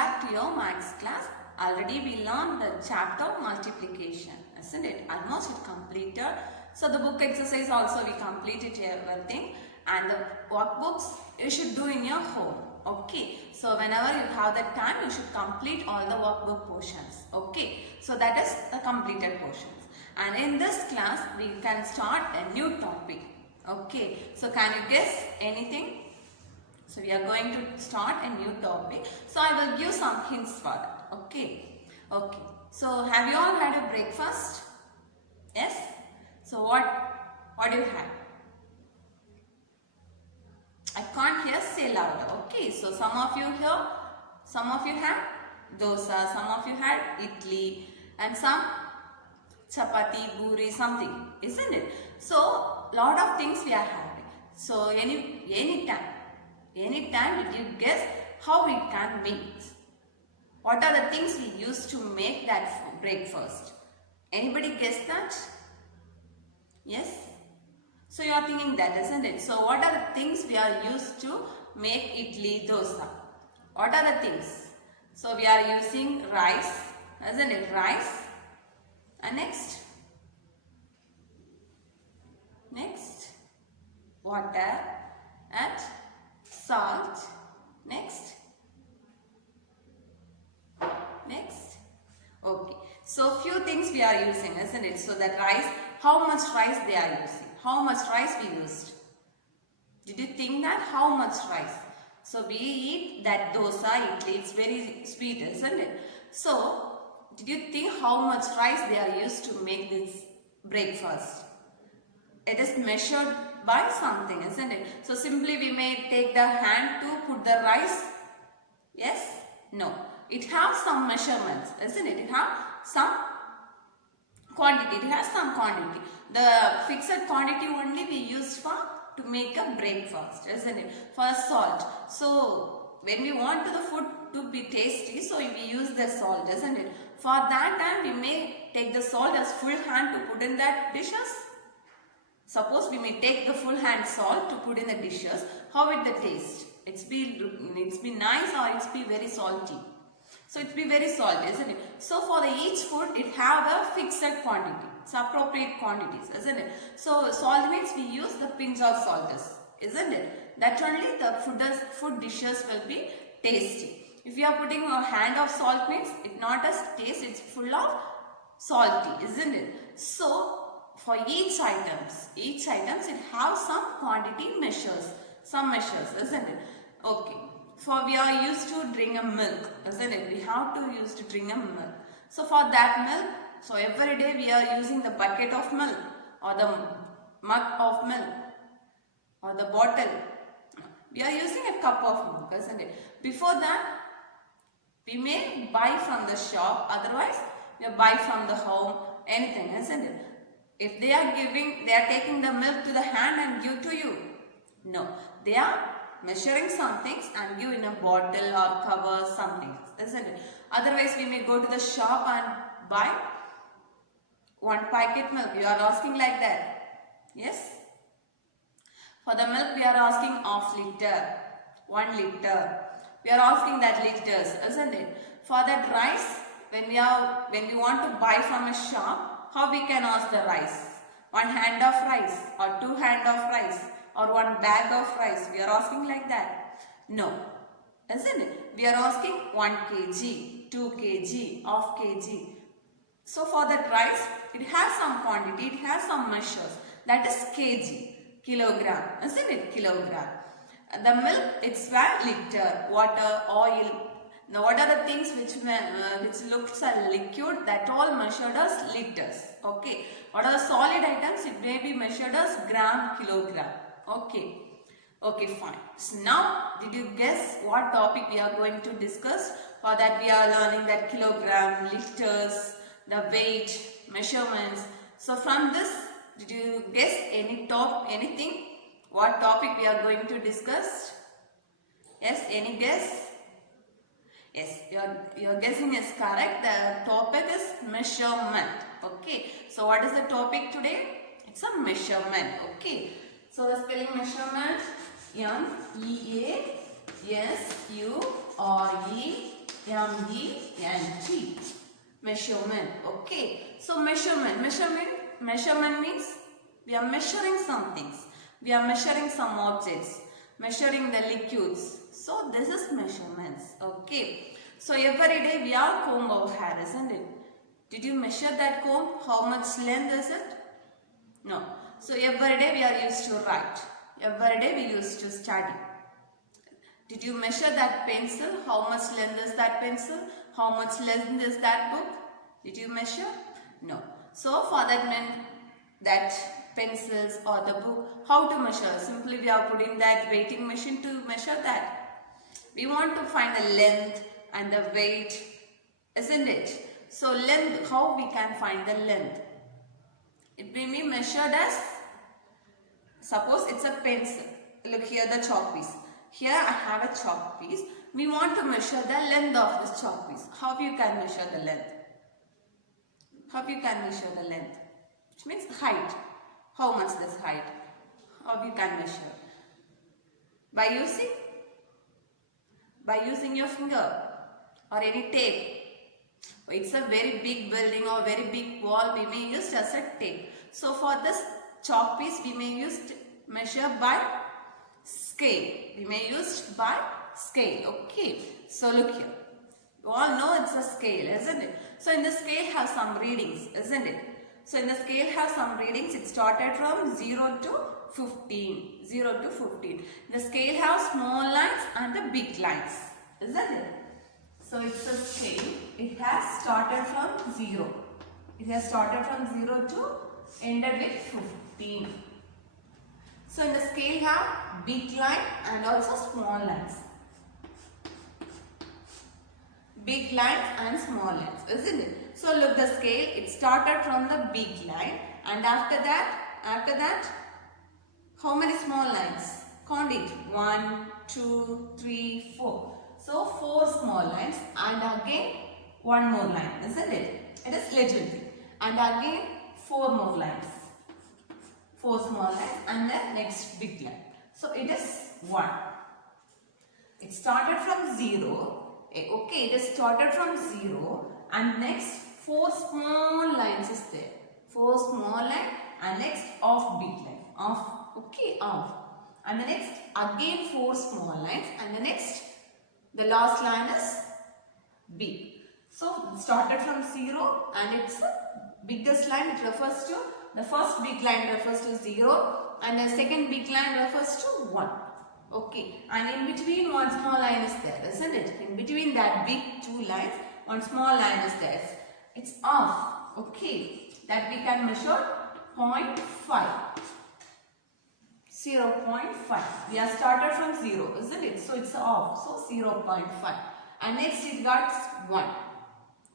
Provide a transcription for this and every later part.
back to your maths class. Already we learned the chapter multiplication, isn't it? Almost it completed. So the book exercise also we completed everything, and the workbooks you should do in your home. Okay. So whenever you have the time, you should complete all the workbook portions. Okay. So that is the completed portions. And in this class, we can start a new topic. Okay. So can you guess anything? So we are going to start a new topic. So I will give some hints for that. Okay. Okay. So have you all had a breakfast? Yes. So what do you have? I can't hear. Say louder. Okay. So some of you here, some of you had dosa, some of you had idli, and some chapati, buri, something, isn't it? So lot of things we are having. So anytime did you guess how we can make? What are the things we use to make that breakfast? Anybody guess that? Yes? So you are thinking that, isn't it? So what are the things we are used to make idli, dosa? What are the things? So we are using rice, isn't it? Rice. And next? Water and salt. Next. Okay. So few things we are using, isn't it? So that rice, how much rice they are using? How much rice we used? Did you think that? How much rice? So we eat that dosa, idli, it's very sweet, isn't it? So did you think how much rice they are used to make this breakfast? It is measured by something, isn't it? So simply we may take the hand to put the rice. Yes? No. It has some measurements, isn't it? It has some quantity. It has some quantity. The fixed quantity only we use for to make a breakfast, isn't it? For salt. So when we want the food to be tasty, so we use the salt, isn't it? For that time we may take the salt as full hand to put in that dishes. Suppose we may take the full hand salt to put in the dishes. How will the taste? It's be nice or it's be very salty. So it's be very salty, isn't it? So for each food it have a fixed quantity. It's appropriate quantities, isn't it? So salt means we use the pinch of salt, isn't it? That only the food dishes will be tasty. If you are putting a hand of salt means it not as taste, it's full of salty, isn't it? So for each items it have some quantity measures, isn't it? Okay. For we are used to drink a milk, isn't it? We have to use to drink a milk. So for that milk, so every day we are using the bucket of milk or the mug of milk or the bottle. We are using a cup of milk, isn't it? Before that, we may buy from the shop, otherwise we buy from the home, anything, isn't it? If they are taking the milk to the hand and give to you. No, they are measuring some things and give in a bottle or cover something, isn't it? Otherwise, we may go to the shop and buy one packet milk. You are asking like that. Yes? For the milk, we are asking half liter, 1 liter. We are asking that liters, isn't it? For that rice, when we want to buy from a shop, how we can ask the rice? 1 hand of rice or 2 hand of rice or 1 bag of rice. We are asking like that. No, isn't it? We are asking 1 kg, 2 kg, half kg. So for that rice, it has some quantity, it has some measures. That is kg, kilogram, isn't it? Kilogram. The milk, it's 1 liter, water, oil. Now what are the things which looks a liquid, that all measured as liters. Okay. What are the solid items? It may be measured as gram, kilogram. Okay. Okay, fine. So now, did you guess what topic we are going to discuss? For that we are learning that kilogram, liters, the weight, measurements. So from this, did you guess anything? What topic we are going to discuss? Yes, any guess? Yes, your guessing is correct. The topic is measurement. Okay. So what is the topic today? It's a measurement. Okay. So the spelling measurement, M-E-N-T. Measurement. Okay. So measurement means we are measuring some things. We are measuring some objects. Measuring the liquids. So this is measurements. Okay. So every day we are comb our hair, isn't it? Did you measure that comb? How much length is it? No. So every day we are used to write. Every day we used to study. Did you measure that pencil? How much length is that pencil? How much length is that book? Did you measure? No. So for that pencils or the book, how to measure? Simply we are putting that weighting machine to measure that. We want to find the length and the weight, isn't it? So length, how we can find the length? It will be measured as, suppose it's a pencil. Look here, the chalk piece. Here I have a chalk piece. We want to measure the length of this chalk piece. How you can measure the length? How you can measure the length? Which means height. How much this height? How you can measure? By using your finger or any tape. It's a very big building or very big wall, we may use as a tape. So for this chalk piece, we may measure by scale. We may use by scale. Okay. So look here. You all know it's a scale, isn't it? So in the scale have some readings, isn't it? So in the scale have some readings. It started from 0 to 15. 0 to 15. The scale have small lines and the big lines, isn't it? So it's a scale. It has started from 0. It has started from 0 to ended with 15. So in the scale have big line and also small lines. Big lines and small lines, isn't it? So look the scale. It started from the big line and after that, how many small lines? Count it. 1, 2, 3, 4. So 4 small lines and again 1 more line, isn't it? It is little bit. And again 4 more lines. 4 small lines and the next big line. So it is 1. It started from 0. Okay, it is started from 0 and next 4 small lines is there. 4 small line and next off big line. Off. Okay, off. And the next again 4 small lines and the last line is big. So it started from 0 and it's the biggest line. It refers to, the first big line refers to 0 and the second big line refers to 1. Okay, and in between one small line is there, isn't it? In between that big 2 lines, one small line is there. It's off. Okay, that we can measure 0.5. 0.5. We have started from 0, isn't it? So it's off. So 0.5. And next it got 1.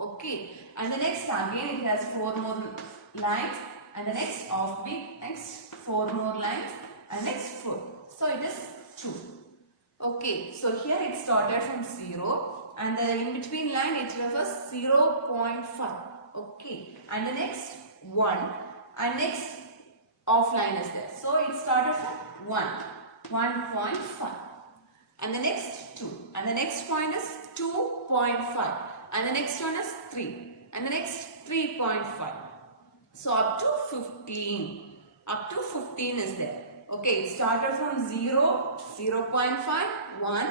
Okay. And the next again it has 4 more lines. And the next off big. Next 4 more lines. And next 4. So it is 2. Okay. So here it started from 0. And the in between line it refers 0.5. Okay. And the next 1. And next off line is there. So it started from 1. 1.5. And the next 2. And the next point is 2.5. And the next one is 3. And the next 3.5. So up to 15. Up to 15 is there. Okay, it started from 0, 0.5, 1,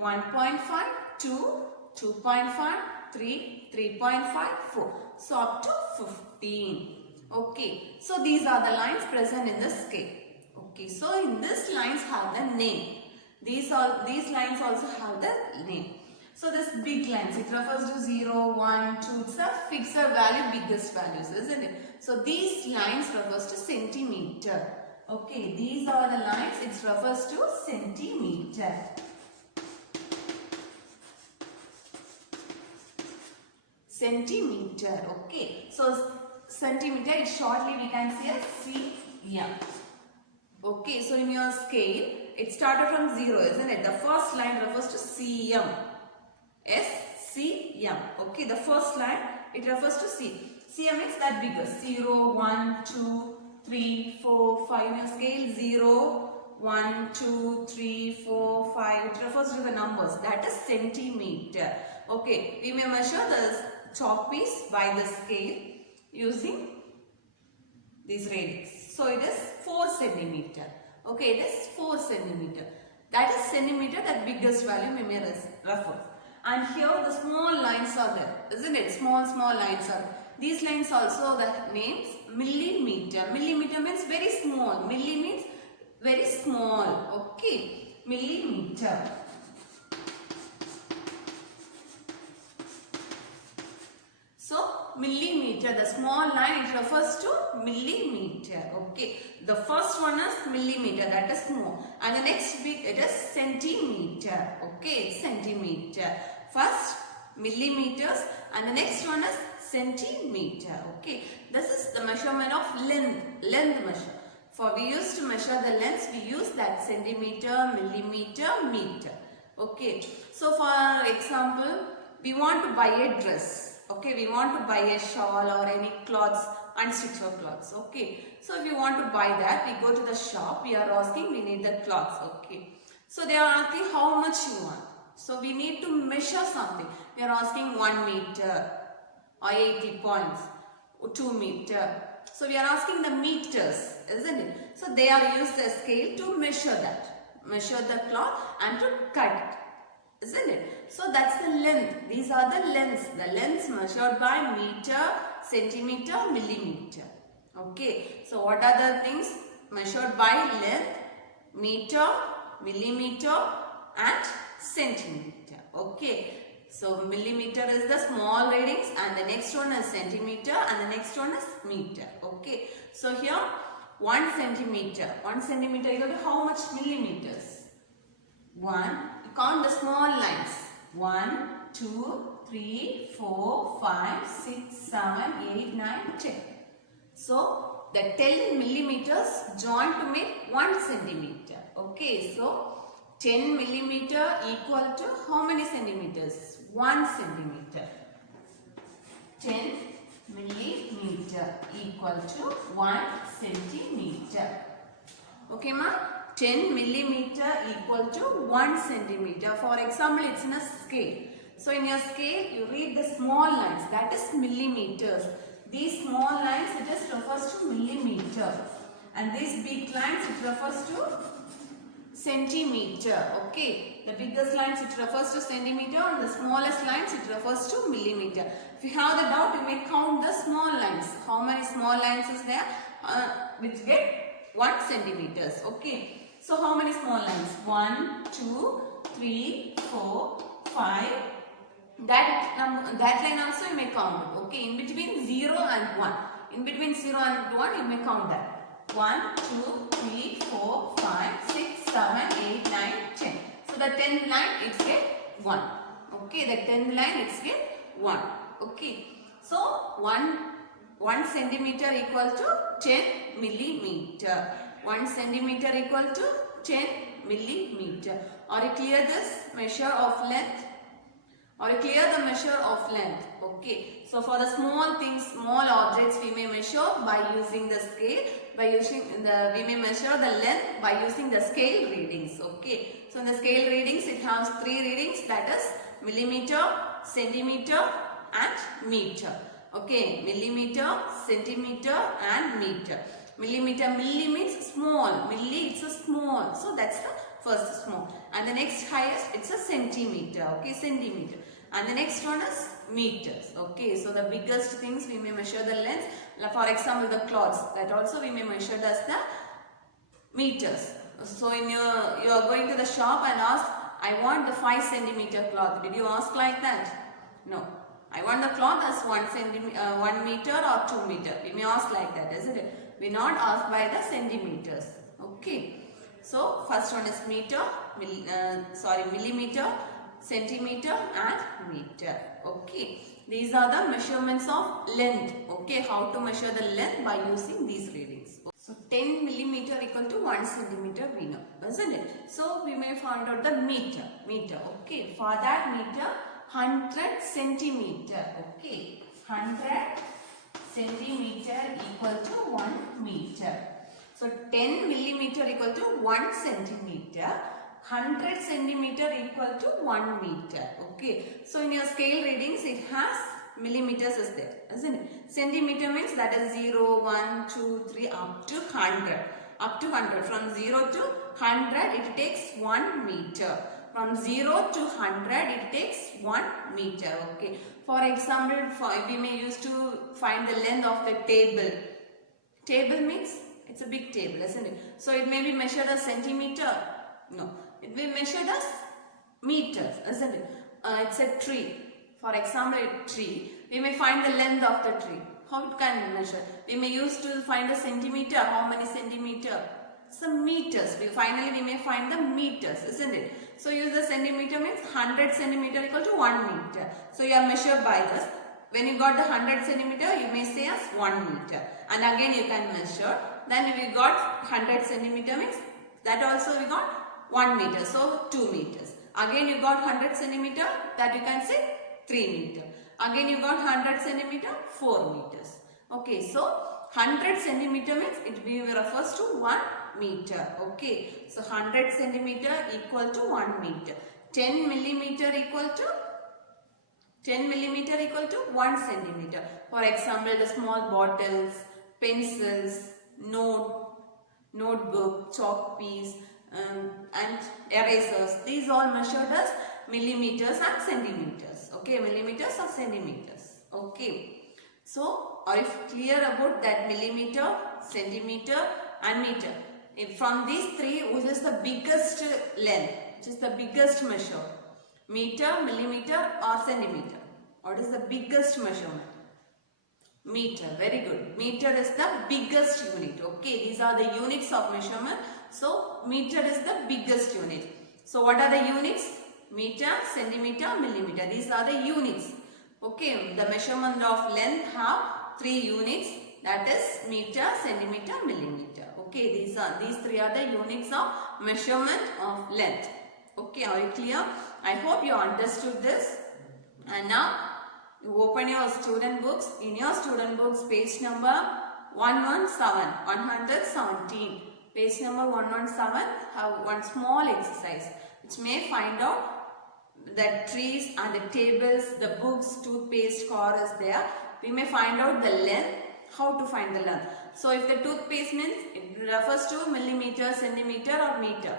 1.5, 2, 2.5, 3, 3.5, 4. So up to 15. Okay, so these are the lines present in the scale. Okay, so in this lines have the name. These lines also have the name. So this big lines, it refers to 0, 1, 2, it's a fixed value, biggest values, isn't it? So these lines refers to centimeter. Okay, these are the lines, it refers to centimeter. Centimeter, okay. So centimeter, it shortly we can say as cm. Okay, so in your scale, it started from 0, isn't it? The first line refers to cm. SCM. Okay, the first line, it refers to C. CM is that bigger. 0, 1, 2, 3, 4, 5. In your scale, 0, 1, 2, 3, 4, 5. It refers to the numbers. That is centimeter. Okay, we may measure the chalk piece by the scale using these readings. So it is 4 centimeter. Okay, it is 4 centimeter. That is centimeter, that biggest value we may refer. And here the small lines are there, isn't it? Small lines are there. These lines also the names millimeter. Millimeter means very small. Milli means very small. Okay, millimeter. So millimeter, the small line, it refers to millimeter. Okay, the first one is millimeter, that is small, and the next big it is centimeter. Okay, it's centimeter. First millimeters and the next one is centimeter. Okay, this is the measurement of length measure. For we used to measure the lengths, we use that centimeter, millimeter, meter. Okay, so for example, we want to buy a dress. Okay, we want to buy a shawl or any cloths, unstitched cloths. Okay, so if you want to buy that, we go to the shop, we are asking, we need the cloths. Okay, so they are asking how much you want. So we need to measure something. We are asking 1 meter or 80 points, or 2 meter. So we are asking the meters, isn't it? So they are used the scale to measure that. Measure the cloth and to cut it, isn't it? So that's the length. These are the lengths. The lengths measured by meter, centimeter, millimeter. Okay. So what are the things measured by length, meter, millimeter and centimeter? Okay. So millimeter is the small readings and the next one is centimeter and the next one is meter. Okay. So here 1 centimeter. 1 centimeter equal to how much millimeters? 1. You count the small lines. 1, 2, 3, 4, 5, 6, 7, 8, 9, 10. So the 10 millimeters join to make 1 centimeter. Okay. So 10 millimeter equal to how many centimeters? 1 centimeter. 10 millimeter equal to 1 centimeter. Okay, ma? 10 millimeter equal to 1 centimeter. For example, it's in a scale. So in your scale, you read the small lines. That is millimeters. These small lines, it just refers to millimeter. And these big lines, it refers to centimeter. Okay, the biggest lines it refers to centimeter and the smallest lines it refers to millimeter. If you have the doubt, you may count the small lines. How many small lines is there? Which get 1 centimeters. Okay, so how many small lines? 1, 2, 3, 4, 5. That line also you may count. Okay, in between 0 and 1. In between 0 and 1 you may count that. 1, 2, 3, 4, 5, 6, 7, 8, 9, 10. So the 10th line it's get 1. Okay, the 10th line it's get 1. Okay. So 1 centimeter equal to 10 millimeter. 1 centimeter equal to 10 millimeter. Are you clear this measure of length? Are you clear the measure of length? Okay. So for the small things, small objects, we may measure by using the scale. We may measure the length by using the scale readings. Okay. So in the scale readings, it has 3 readings, that is millimeter, centimeter and meter. Okay. Millimeter, centimeter and meter. Millimeter, milli means small. Milli, it's a small. So that's the first small. And the next highest, it's a centimeter. Okay. Centimeter. And the next one is meters. Okay, so the biggest things we may measure the length. For example, the cloths, that also we may measure as the meters. So in you are going to the shop and ask, I want the 5 centimeter cloth. Did you ask like that? No. I want the cloth as 1 meter or 2 meter. We may ask like that, isn't it? We not ask by the centimeters. Okay. So first one is meter, millimeter, centimeter and meter. Okay, these are the measurements of length. Okay, how to measure the length by using these readings. So 10 millimeter equal to 1 centimeter we know, isn't it? So we may find out the meter. Okay, for that meter 100 centimeter. Okay, 100 centimeter equal to 1 meter. So 10 millimeter equal to 1 centimeter. 100 centimeter equal to 1 meter. Okay. So in your scale readings, it has millimeters is there, isn't it? Centimeter means that is 0, 1, 2, 3 up to 100. Up to 100. From 0 to 100 it takes 1 meter. From 0 to 100 it takes 1 meter. Okay. For example, we may use to find the length of the table. Table means it's a big table, isn't it? So it may be measured as centimeter. No. It will be measured as meters, isn't it? It's a tree. For example, a tree. We may find the length of the tree. How it can measure? We may use to find a centimeter. How many centimeter? Some meters. Finally, we may find the meters, isn't it? So use the centimeter means 100 centimeter equal to 1 meter. So you are measured by this. When you got the 100 centimeter, you may say as 1 meter. And again you can measure. Then we got 100 centimeter means that also we got 1 meter. So 2 meters. Again you got 100 centimeter, that you can say 3 meter. Again you got 100 centimeter, 4 meters. Okay, so 100 centimeter means it refers to 1 meter. Okay, so 100 centimeter equal to 1 meter. 10 millimeter equal to 10 millimeter equal to 1 centimeter. For example, the small bottles, pencils, notebook, chalk piece, and erasers. These all measured as millimeters and centimeters. Okay, millimeters or centimeters. Okay. So, are you clear about that millimeter, centimeter and meter? From these three, which is the biggest length, which is the biggest measure? Meter, millimeter or centimeter? What is the biggest measurement? Meter. Very good. Meter is the biggest unit. Okay, these are the units of measurement. So, meter is the biggest unit. So, what are the units? Meter, centimeter, millimeter. These are the units. Okay, the measurement of length have 3 units. That is meter, centimeter, millimeter. Okay, these 3 are the units of measurement of length. Okay, are you clear? I hope you understood this. And now, you open your student books. In your student books, page number 117. Page number 117 have one small exercise which may find out the trees and the tables, the books, toothpaste, car is there. We may find out the length. How to find the length? So if the toothpaste means it refers to millimeter, centimeter or meter.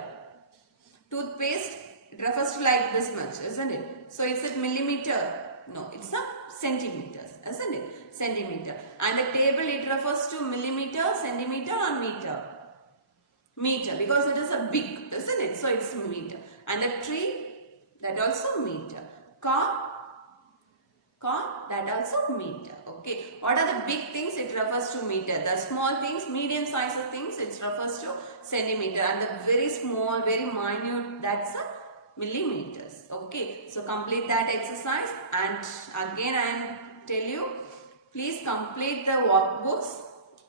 Toothpaste, it refers to like this much, isn't it? So is it millimeter? No, it's a centimeters, isn't it? Centimeter. And the table, it refers to millimeter, centimeter or meter? Meter, because it is a big, isn't it? So it's meter. And the tree, that also meter. Car, that also meter. Okay. What are the big things? It refers to meter. The small things, medium size of things, it refers to centimeter. And the very small, very minute, that's a millimeters. Okay. So complete that exercise. And again I am tell you, please complete the workbooks,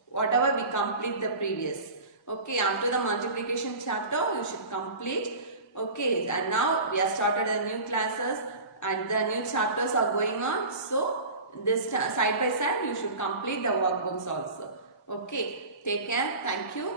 whatever we complete the previous. Okay. After the multiplication chapter, you should complete. Okay. And now we have started the new classes. And the new chapters are going on. So, this side by side you should complete the workbooks also. Okay. Take care. Thank you.